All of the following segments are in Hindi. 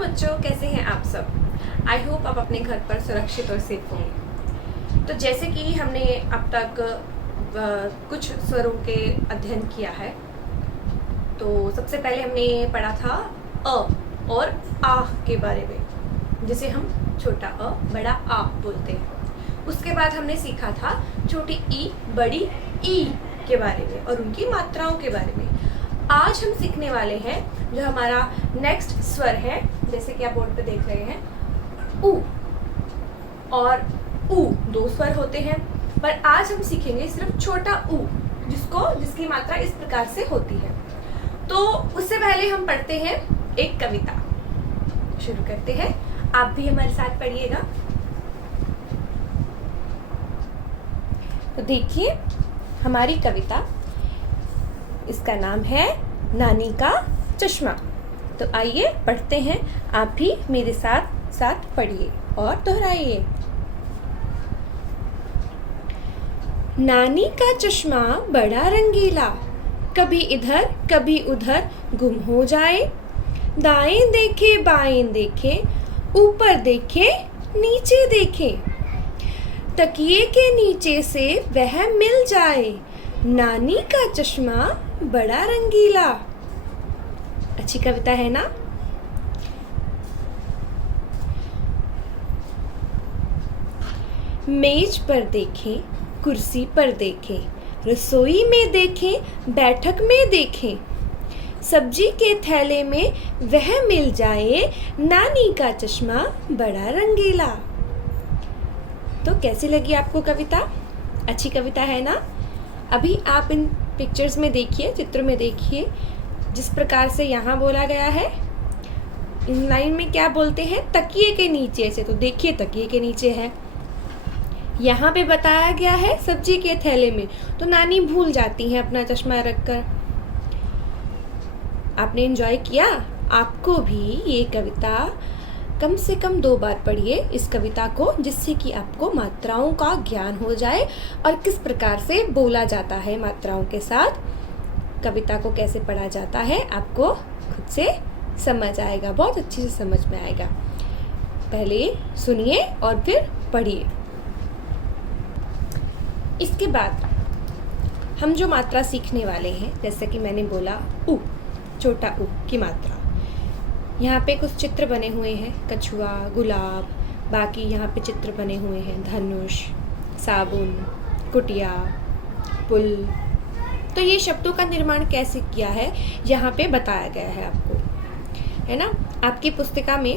बच्चों, कैसे हैं आप सब। आई होप आप अपने घर पर सुरक्षित और सेफ होंगे। तो जैसे कि हमने अब तक कुछ स्वरों के अध्ययन किया है, तो सबसे पहले हमने पढ़ा था अ और आ के बारे में, जिसे हम छोटा अ बड़ा आ बोलते हैं। उसके बाद हमने सीखा था छोटी ई बड़ी ई के बारे में और उनकी मात्राओं के बारे में। आज हम सीखने वाले हैं जो हमारा नेक्स्ट स्वर है, जैसे कि आप बोर्ड पे देख रहे हैं, उ और उ दो स्वर होते हैं, पर आज हम सीखेंगे सिर्फ छोटा उ, जिसकी मात्रा इस प्रकार से होती है। तो उससे पहले हम पढ़ते हैं एक कविता। शुरू करते हैं, आप भी हमारे साथ पढ़िएगा। तो देखिए हमारी कविता, इसका नाम है नानी का चश्मा। तो आइए पढ़ते हैं, आप भी मेरे साथ साथ पढ़िए और दोहराइए। नानी का चश्मा बड़ा रंगीला, कभी इधर कभी उधर गुम हो जाए। दाएं देखे बाएं देखे, ऊपर देखे नीचे देखे, तकिए के नीचे से वह मिल जाए। नानी का चश्मा बड़ा रंगीला। अच्छी कविता है ना। मेज पर देखें, कुर्सी पर देखें, रसोई में देखें, बैठक में देखें, सब्जी के थैले में वह मिल जाए। नानी का चश्मा बड़ा रंगीला। तो कैसी लगी आपको कविता? अच्छी कविता है ना। अभी आप इन पिक्चर्स में देखिए, चित्र में देखिए, जिस प्रकार से यहाँ बोला गया है। इन लाइन में क्या बोलते हैं? तकिए के नीचे से। तो देखिए तकिए के नीचे है। यहाँ पे बताया गया है सब्जी के थैले में, तो नानी भूल जाती हैं अपना चश्मा रखकर। आपने एंजॉय किया? आपको भी ये कविता कम से कम 2 बार पढ़िए इस कविता को, जिससे कि आपको मात्राओं का ज्ञान हो जाए और किस प्रकार से बोला जाता है मात्राओं के साथ, कविता को कैसे पढ़ा जाता है, आपको खुद से समझ आएगा, बहुत अच्छे से समझ में आएगा। पहले सुनिए और फिर पढ़िए। इसके बाद हम जो मात्रा सीखने वाले हैं, जैसे कि मैंने बोला उ, छोटा उ की मात्रा। यहाँ पे कुछ चित्र बने हुए हैं, कछुआ, गुलाब, बाकी यहाँ पे चित्र बने हुए हैं, धनुष, साबुन, कुटिया, पुल। तो ये शब्दों का निर्माण कैसे किया है यहाँ पे बताया गया है आपको, है ना। आपकी पुस्तिका में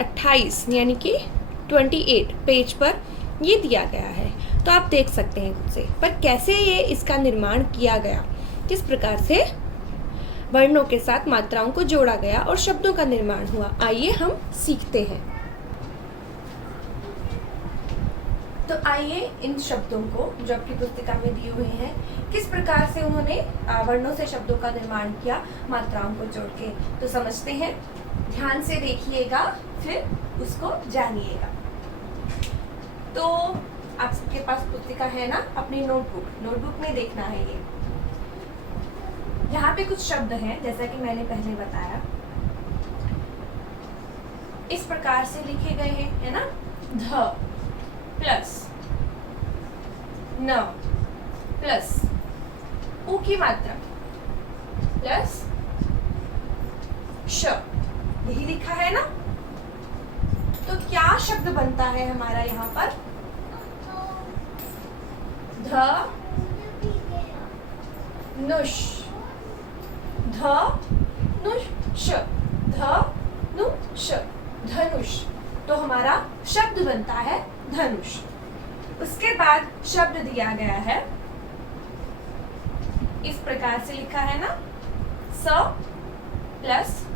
28 यानी कि 28 पेज पर ये दिया गया है, तो आप देख सकते हैं खुद से। पर कैसे ये इसका निर्माण किया गया, किस प्रकार से वर्णों के साथ मात्राओं को जोड़ा गया और शब्दों का निर्माण हुआ, आइए हम सीखते हैं। तो आइए इन शब्दों को जो आपकी पुस्तिका में दिए हुए हैं, किस प्रकार से उन्होंने वर्णों से शब्दों का निर्माण किया मात्राओं को जोड़ के, तो समझते हैं। ध्यान से देखिएगा, फिर उसको जानिएगा। तो आप सबके पास पुस्तिका है ना, अपनी नोटबुक में देखना है। ये यहाँ पे कुछ शब्द हैं, जैसा कि मैंने पहले बताया, इस प्रकार से लिखे गए हैं, है ना। ध प्लस न प्लस उ की मात्रा प्लस श, यही लिखा है ना। तो क्या शब्द बनता है हमारा यहाँ पर? ध नुष, धनुष, धनुष, धनुष। तो हमारा शब्द बनता है धनुष। उसके बाद शब्द दिया गया है, इस प्रकार से लिखा है ना। स प्लस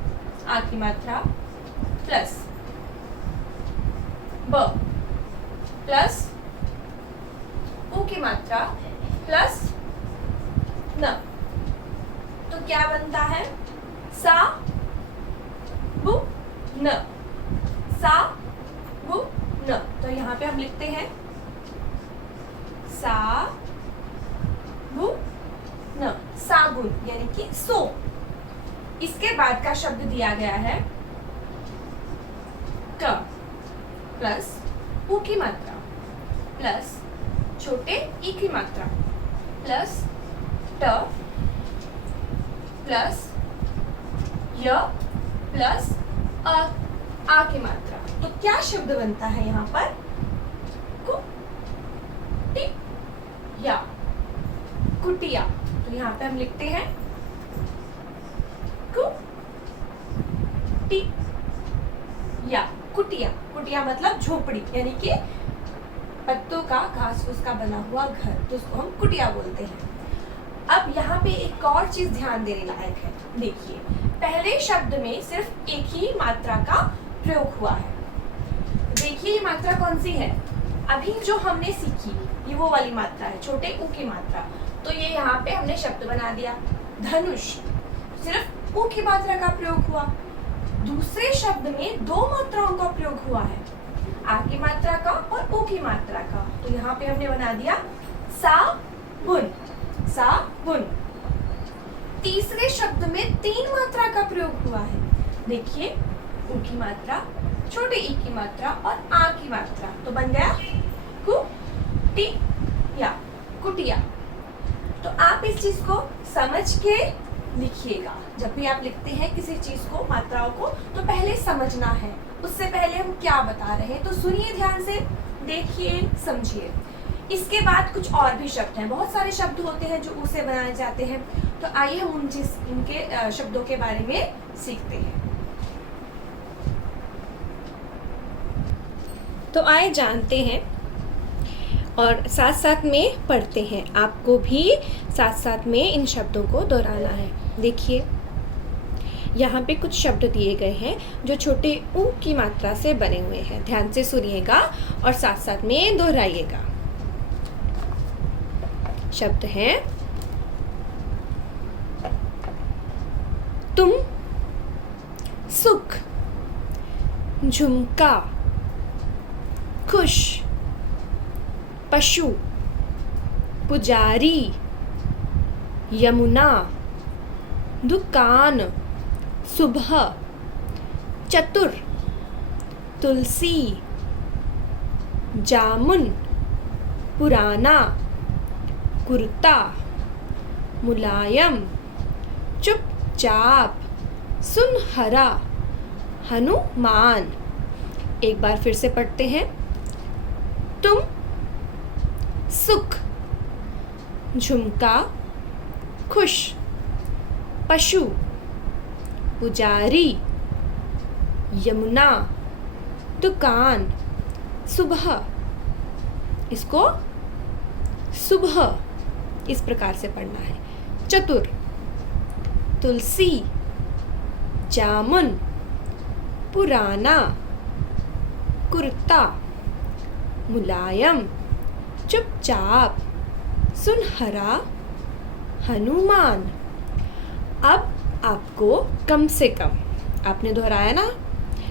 आ की मात्रा प्लस ब प्लस उ की मात्रा प्लस न, तो क्या बनता है? सा बु न, सा बु न। तो यहाँ पे हम लिखते हैं सा बु न, साबुन यानी कि सो। इसके बाद का शब्द दिया गया है क प्लस उ की मात्रा प्लस छोटे ई की मात्रा प्लस ट प्लस य प्लस आ की मात्रा। तो क्या शब्द बनता है यहाँ पर? कुटिया, कुटिया। तो यहाँ पे हम लिखते हैं कुटिया, कुटिया। कुटिया मतलब झोपड़ी, यानी कि पत्तों का, घास फूस का बना हुआ घर, तो उसको हम कुटिया बोलते हैं। अब यहाँ पे एक और चीज ध्यान देने लायक है। देखिए, पहले शब्द में सिर्फ एक ही मात्रा का प्रयोग हुआ है। देखिए ये मात्रा कौन सी है? अभी जो हमने सीखी ये वो वाली मात्रा है, छोटे उ की मात्रा। तो ये यहाँ पे हमने शब्द बना दिया धनुष, सिर्फ उ की मात्रा का प्रयोग हुआ। दूसरे शब्द में दो मात्राओं का प्रयोग हुआ है, आ की मात्रा का और उ की मात्रा का। तो यहाँ पे हमने बना दिया साबुन, साबुन। तीसरे शब्द में तीन मात्रा का प्रयोग हुआ है। देखिए, उ की मात्रा, छोटे ई की मात्रा और आ की मात्रा, तो बन गया कुटिया, कुटिया। तो आप इस चीज को समझ के लिखिएगा। जब भी आप लिखते हैं किसी चीज को, मात्राओं को, तो पहले समझना है। उससे पहले हम क्या बता रहे हैं, तो सुनिए ध्यान से, देखिए, समझिए। इसके बाद कुछ और भी शब्द हैं, बहुत सारे शब्द होते हैं जो उ से बनाए जाते हैं। तो आइए हम उनके शब्दों के बारे में सीखते हैं। तो आइए जानते हैं और साथ साथ में पढ़ते हैं। आपको भी साथ साथ में इन शब्दों को दोहराना है। देखिए, यहाँ पे कुछ शब्द दिए गए हैं जो छोटे उ की मात्रा से बने हुए हैं। ध्यान से सुनिएगा और साथ साथ में दोहराइएगा। शब्द हैं तुम, सुख, झुमका, खुश, पशु, पुजारी, यमुना, दुकान, सुबह, चतुर, तुलसी, जामुन, पुराना, कुर्ता, मुलायम, चुपचाप, सुनहरा, हनुमान। एक बार फिर से पढ़ते हैं। तुम, सुख, झुमका, खुश, पशु, पुजारी, यमुना, दुकान, सुबह। इसको सुबह इस प्रकार से पढ़ना है। चतुर, तुलसी, जामुन, पुराना, कुर्ता, मुलायम, चुपचाप, सुनहरा, हनुमान। अब आपको कम से कम, आपने दोहराया ना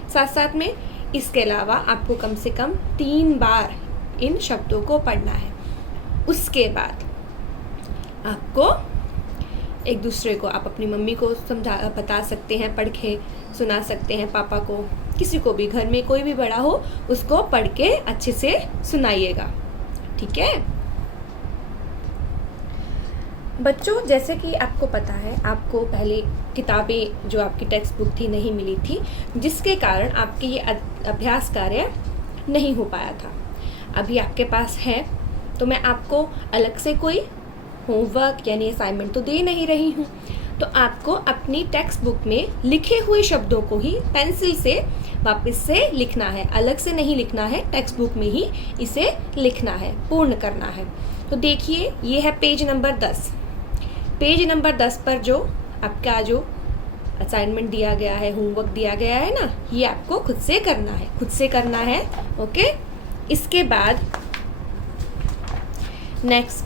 साथ साथ में, इसके अलावा आपको कम से कम 3 बार इन शब्दों को पढ़ना है। उसके बाद आपको एक दूसरे को, आप अपनी मम्मी को बता सकते हैं, पढ़ के सुना सकते हैं, पापा को, किसी को भी, घर में कोई भी बड़ा हो उसको पढ़ के अच्छे से सुनाइएगा। ठीक है बच्चों, जैसे कि आपको पता है, आपको पहले किताबें जो आपकी टेक्स्ट बुक थी नहीं मिली थी, जिसके कारण आपके ये अभ्यास कार्य नहीं हो पाया था। अभी आपके पास है, तो मैं आपको अलग से कोई होमवर्क यानी असाइनमेंट तो दे नहीं रही हूँ। तो आपको अपनी टेक्स्ट बुक में लिखे हुए शब्दों को ही पेंसिल से वापस से लिखना है, अलग से नहीं लिखना है, टेक्स्ट बुक में ही इसे लिखना है, पूर्ण करना है। तो देखिए, ये है पेज नंबर 10। पेज नंबर 10 पर जो आपका जो असाइनमेंट दिया गया है, होमवर्क दिया गया है ना, ये आपको खुद से करना है, खुद से करना है। ओके, इसके बाद नेक्स्ट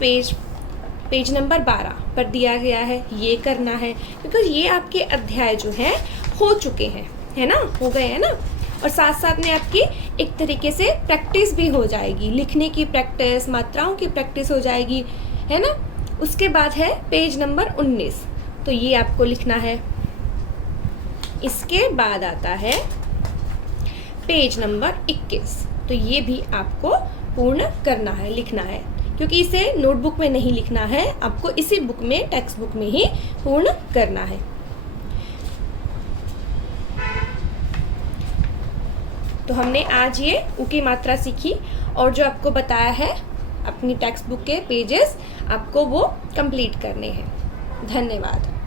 पेज नंबर 12 पर दिया गया है, ये करना है, बिकॉज ये आपके अध्याय जो है हो चुके हैं, है ना, हो गए हैं ना। और साथ साथ में आपकी एक तरीके से प्रैक्टिस भी हो जाएगी, लिखने की प्रैक्टिस, मात्राओं की प्रैक्टिस हो जाएगी, है ना। उसके बाद है पेज नंबर 19, तो ये आपको लिखना है। इसके बाद आता है पेज नंबर 21। तो ये भी आपको पूर्ण करना है, लिखना है, क्योंकि इसे नोटबुक में नहीं लिखना है, आपको इसी बुक में, टेक्स्ट बुक में ही पूर्ण करना है। तो हमने आज ये उ की मात्रा सीखी और जो आपको बताया है अपनी टेक्स्ट बुक के पेजेस आपको वो कंप्लीट करने हैं। धन्यवाद।